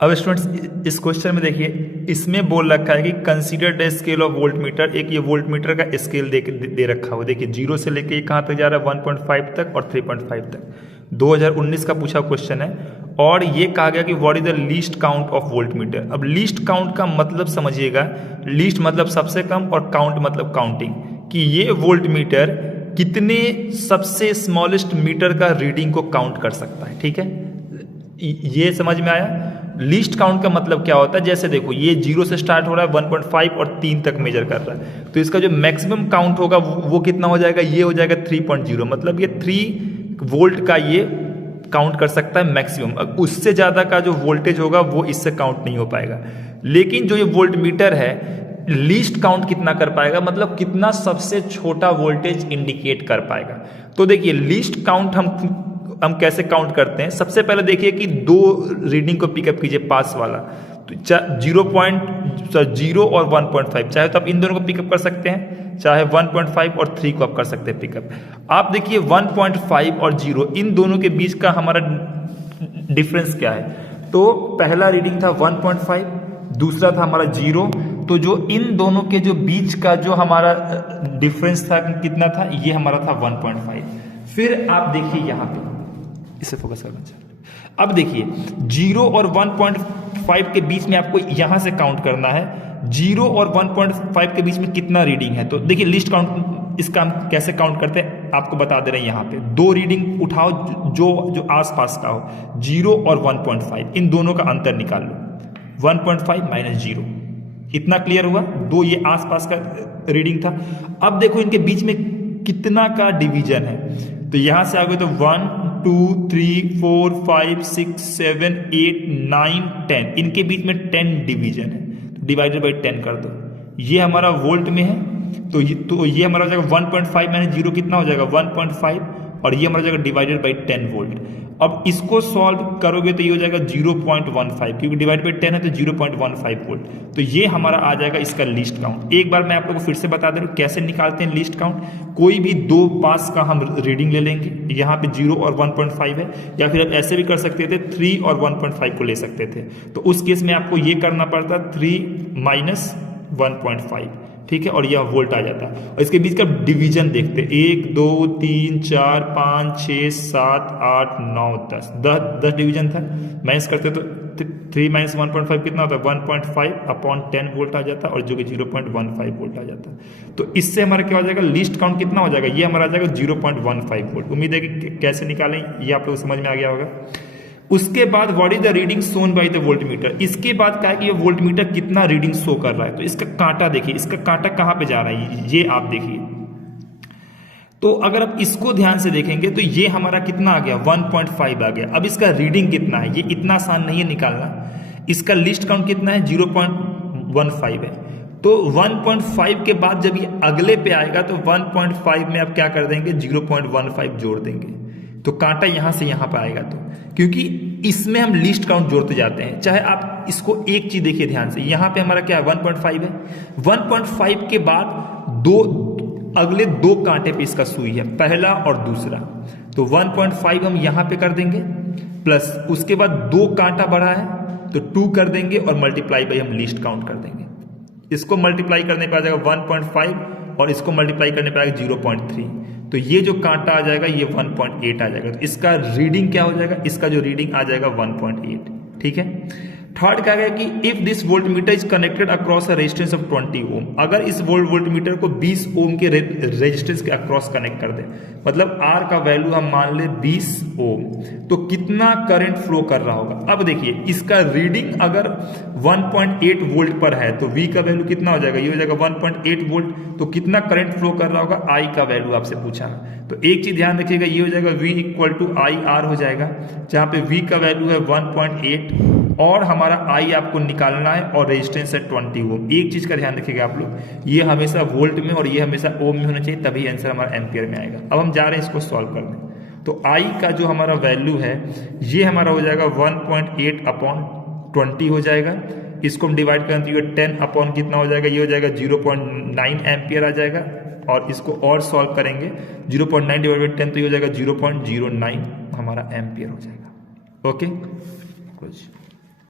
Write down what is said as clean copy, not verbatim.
अब स्टूडेंट्स इस क्वेश्चन में देखिए, इसमें बोल रखा है कि consider the scale of volt meter. एक ये वोल्ट मीटर का स्केल दे रखा हो, देखिए जीरो से लेके कहाँ तक जा रहा है 1.5 तक और 3.5 तक। 2019 का पूछा क्वेश्चन है। और ये कहा गया कि what is the least count of volt meter. अब लीस्ट काउंट का मतलब समझिएगा, लीस्ट मतलब सबसे कम और काउंट मतलब काउंटिंग, कि ये वोल्ट मीटर कितने सबसे स्मॉलेस्ट मीटर का रीडिंग को काउंट कर सकता है। ठीक है, ये समझ में आया। लीस्ट काउंट का मतलब क्या होता है, जैसे देखो ये जीरो से स्टार्ट हो रहा है 1.5 और 3 तक मेजर कर रहा है, तो इसका जो मैक्सिमम काउंट होगा वो कितना हो जाएगा, ये हो जाएगा 3.0। मतलब ये 3 वोल्ट का ये काउंट कर सकता है मैक्सिमम। उससे ज़्यादा का जो वोल्टेज होगा वो इससे काउंट नहीं हो पाएगा। लेकिन जो ये वोल्ट मीटर है लीस्ट काउंट कितना कर पाएगा, मतलब कितना सबसे छोटा वोल्टेज इंडिकेट कर पाएगा। तो देखिए लीस्ट काउंट हम कैसे काउंट करते हैं। सबसे पहले देखिए कि दो रीडिंग को पिकअप कीजिए, पास वाला, तो 0 और 1.5, चाहे तो आप इन दोनों को पिकअप कर सकते हैं, चाहे 1.5 और 3 को आप कर सकते हैं पिकअप। आप देखिए 1.5 और 0 इन दोनों के बीच का हमारा डिफरेंस क्या है। तो पहला रीडिंग था 1.5, दूसरा था हमारा 0। तो जो इन दोनों के जो बीच का जो हमारा डिफरेंस था कितना था, ये हमारा था 1.5। फिर आप देखिए यहाँ पे, इसे फोकस करना चाहिए। अब देखिए 0 और 1.5 के बीच में आपको यहां से काउंट करना है, 0 और 1.5 के बीच में कितना रीडिंग है। तो देखिए लिस्ट काउंट इसका हम कैसे काउंट करते हैं आपको बता दे रहे हैं। यहाँ पे दो रीडिंग उठाओ जो आसपास का हो, 0 और 1.5, इन दोनों का अंतर निकाल लो, 1.5 माइनस 0, इतना क्लियर हुआ। दो ये आसपास का रीडिंग था। अब देखो इनके बीच में कितना का डिवीजन है, तो यहां से आ गए तो 1 2 3 4 5 6 7 8 9 10, इनके बीच में 10 डिवीजन है, डिवाइडेड बाई 10 कर दो। ये हमारा वोल्ट में है, तो ये हमारा हो जाएगा 1.5 माइनस 0 कितना हो जाएगा 1.5, और ये हमारा जाएगा डिवाइडेड बाई 10 वोल्ट। अब इसको सॉल्व करोगे तो ये हो जाएगा 0.15, क्योंकि डिवाइड बाई 10 है तो 0.15 वोल्ट। तो ये हमारा आ जाएगा इसका लीस्ट काउंट। एक बार मैं आप लोगों को फिर से बता दे रहा हूँ कैसे निकालते हैं लीस्ट काउंट। कोई भी दो पास का हम रीडिंग ले लेंगे, यहाँ पे 0 और 1.5 है, या फिर आप ऐसे भी कर सकते थे 3 और 1.5 को ले सकते थे। तो उस केस में आपको ये करना पड़ता 3 माइनस 1.5, ठीक है, और यह वोल्ट आ जाता है। और इसके बीच का डिवीजन देखते, 1 2 3 4 5 6 7 8 9 10 डिवीजन था। माइनस करते तो 3 माइनस 1.5 कितना होता है 1.5 अपॉन 10 वोल्ट आ जाता है, और जो कि 0.15 वोल्ट आ जाता है। तो इससे हमारा क्या हो जाएगा, लिस्ट काउंट कितना हो जाएगा, ये हमारा आ जाएगा 0.15 वोल्ट। उम्मीद है कि कैसे निकालें ये आप लोग समझ में आ गया होगा। उसके बाद what is the reading shown by the volt meter. इसके बाद क्या है कि ये वोल्ट मीटर कितना रीडिंग शो कर रहा है। तो इसका कांटा देखिए, इसका कांटा कहां पे जा रहा है, ये आप देखिए। तो अगर आप इसको ध्यान से देखेंगे तो ये हमारा कितना आ गया 1.5 आ गया। अब इसका रीडिंग कितना है, ये इतना आसान नहीं है निकालना। इसका लिस्ट काउंट कितना है 0.15 है। तो 1.5 के बाद जब ये अगले पे आएगा तो 1.5 में आप क्या कर देंगे 0.15 जोड़ देंगे, तो कांटा यहां से यहां पर आएगा। तो क्योंकि इसमें हम लिस्ट काउंट जोड़ते जाते हैं, चाहे आप इसको एक चीज देखिए ध्यान से, यहां पे हमारा क्या है 1.5 है, 1.5 के बाद अगले दो कांटे पे इसका सुई है, पहला और दूसरा। तो 1.5 हम यहां पे कर देंगे, प्लस उसके बाद दो कांटा बढ़ा है तो 2 कर देंगे, और मल्टीप्लाई बाई हम लिस्ट काउंट कर देंगे। इसको मल्टीप्लाई करने पर आ जाएगा 1.5 और इसको मल्टीप्लाई करने पर आएगा 0.3। तो ये जो कांटा आ जाएगा ये 1.8 आ जाएगा। तो इसका रीडिंग क्या हो जाएगा, इसका जो रीडिंग आ जाएगा 1.8। ठीक है। थर्ड कहा गया कि if this volt meter is connected across a resistance of 20 ओम, अगर इस वोल्ट मीटर को 20 ओम के रेजिस्टेंस के अक्रॉस कनेक्ट कर दे, मतलब आर का वैल्यू हम मान ले 20 ओम, तो कितना करंट फ्लो कर रहा होगा। अब देखिए इसका रीडिंग अगर 1.8 वोल्ट पर है तो V का वैल्यू कितना हो जाएगा, ये हो जाएगा 1.8 वोल्ट। तो कितना करंट फ्लो कर रहा होगा, I का वैल्यू आपसे पूछा। तो एक चीज ध्यान रखिएगा, ये हो जाएगा V इक्वल टू IR हो जाएगा, जहां पे V का वैल्यू है 1.8 और हमारा I आपको निकालना है, और रेजिस्टेंस है 20 ओम। एक चीज का ध्यान रखिएगा आप लोग, ये हमेशा वोल्ट में और ये हमेशा ओम में होना चाहिए, तभी आंसर हमारा एम्पियर में आएगा। अब हम जा रहे हैं इसको सॉल्व करने। तो I का जो हमारा वैल्यू है ये हमारा हो जाएगा 1.8 अपॉन 20 हो जाएगा। इसको हम डिवाइड करें तो ये 10 अपॉन कितना हो जाएगा, ये हो जाएगा 0.9 एम्पियर आ जाएगा। और इसको और सॉल्व करेंगे 0.9 डिवाइड बाई 10 तो ये हो जाएगा 0.09 हमारा एम्पियर हो जाएगा। ओके, कुछ